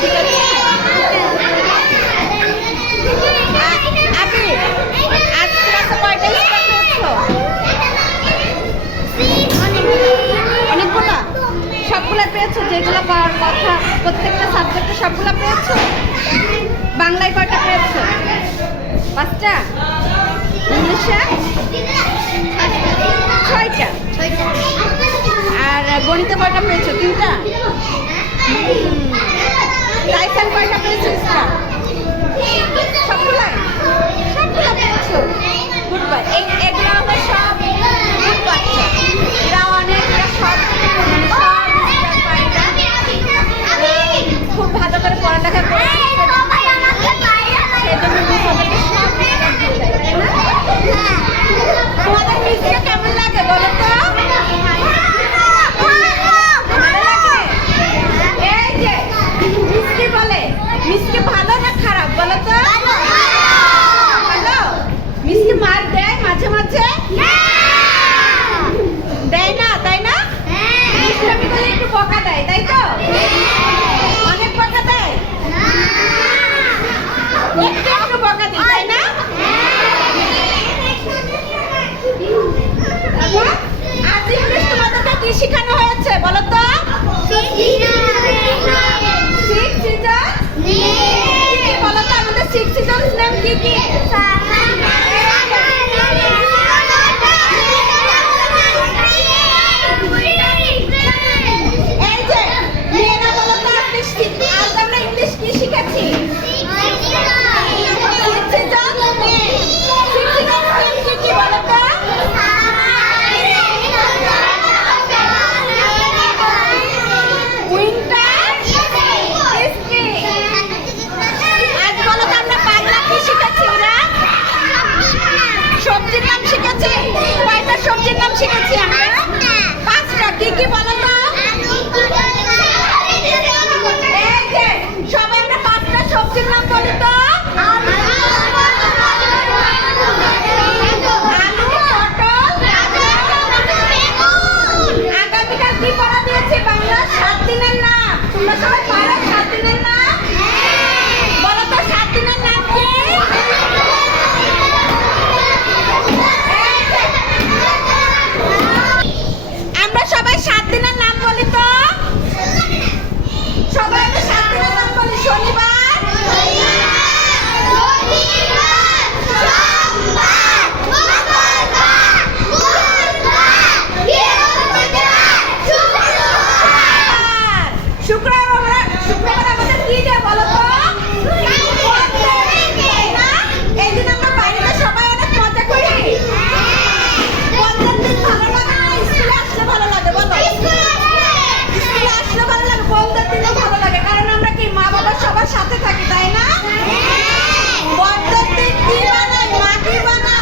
ঠিক আছে? আপনি আজ ক্লাসে কয়টা স্টার পেয়েছো? অনেকগুলো? সবগুলো পেয়েছো? যেগুলো পাওয়ার কথা প্রত্যেকটা সাবজেক্টে সবগুলো পেয়েছো? বাংলায় কয়টা পেয়েছো? 5টা? ইংলিশে 6টা? আর গণিতে কয়টা পেয়েছো? 3টা? টাইফান কয়টা পেয়েছো? সবগুলো সবগুলো পেয়েছো? Good bye. এগুলো হলো সব গুড বাচ্চা, এরা অনেক, এরা সব মানে সব খুব ভালো করে পড়ালেখা করে তোমাদের মিষ্টিটা কেমন লাগে বলো তো? ভালো লাগে? এই যে মিষ্টি বলে, মিষ্টি ভালো না খারাপ বলো তো? ভালো। মিষ্টি মার দেয় মাঝে মাঝে? দেয় না, তাই না? মিষ্টি করে একটু বকা দেয়, তাই তো? অনেক বকা দেয়? একটু একটু বকা দেয়, তাই না? আজ ইংলিশ তোমাদেরকে কি শেখানো হয়েছে বলো তো? বলো তো আমাদের 6 সিজনস নাম কি কি? এই যে মেয়েরা বলো তো আজ আমরা ইংলিশ কি শিখেছি? বলো তো? সবজির নাম শিখেছি? কয়টা সবজির নাম শিখেছি আমরা? 5টা। কি কি বলো তো? এই যে সবাই আমরা 5টা সবজির নাম বলি তো? আলু, পটল। আগামীকাল কি পড়া দিয়েছি? বাংলা 7 দিনের নাম। তোমরা সবাই পারো 7 দিনের নাম? বলো তো 7 দিনের নাম কি? আমরা সবাই 7 দিনের নাম বলি তো? সবাই আমরা 7 দিনের নাম বলি। শনিবার, শুক্রবার আমাদের কি ডে বলো তো? এই দিন আমরা বাড়িতে সবাই অনেক মজা করি। বন্ধের দিন ভালো লাগে না স্কুলে আসলে ভালো লাগে বলো? স্কুলে আসলে ভালো লাগে, বন্ধের দিনও ভালো লাগে, কারণ আমরা কি মা বাবা সবার সাথে থাকি, তাই না? বন্ধের দিন কি বানাই? মা কি বানায়?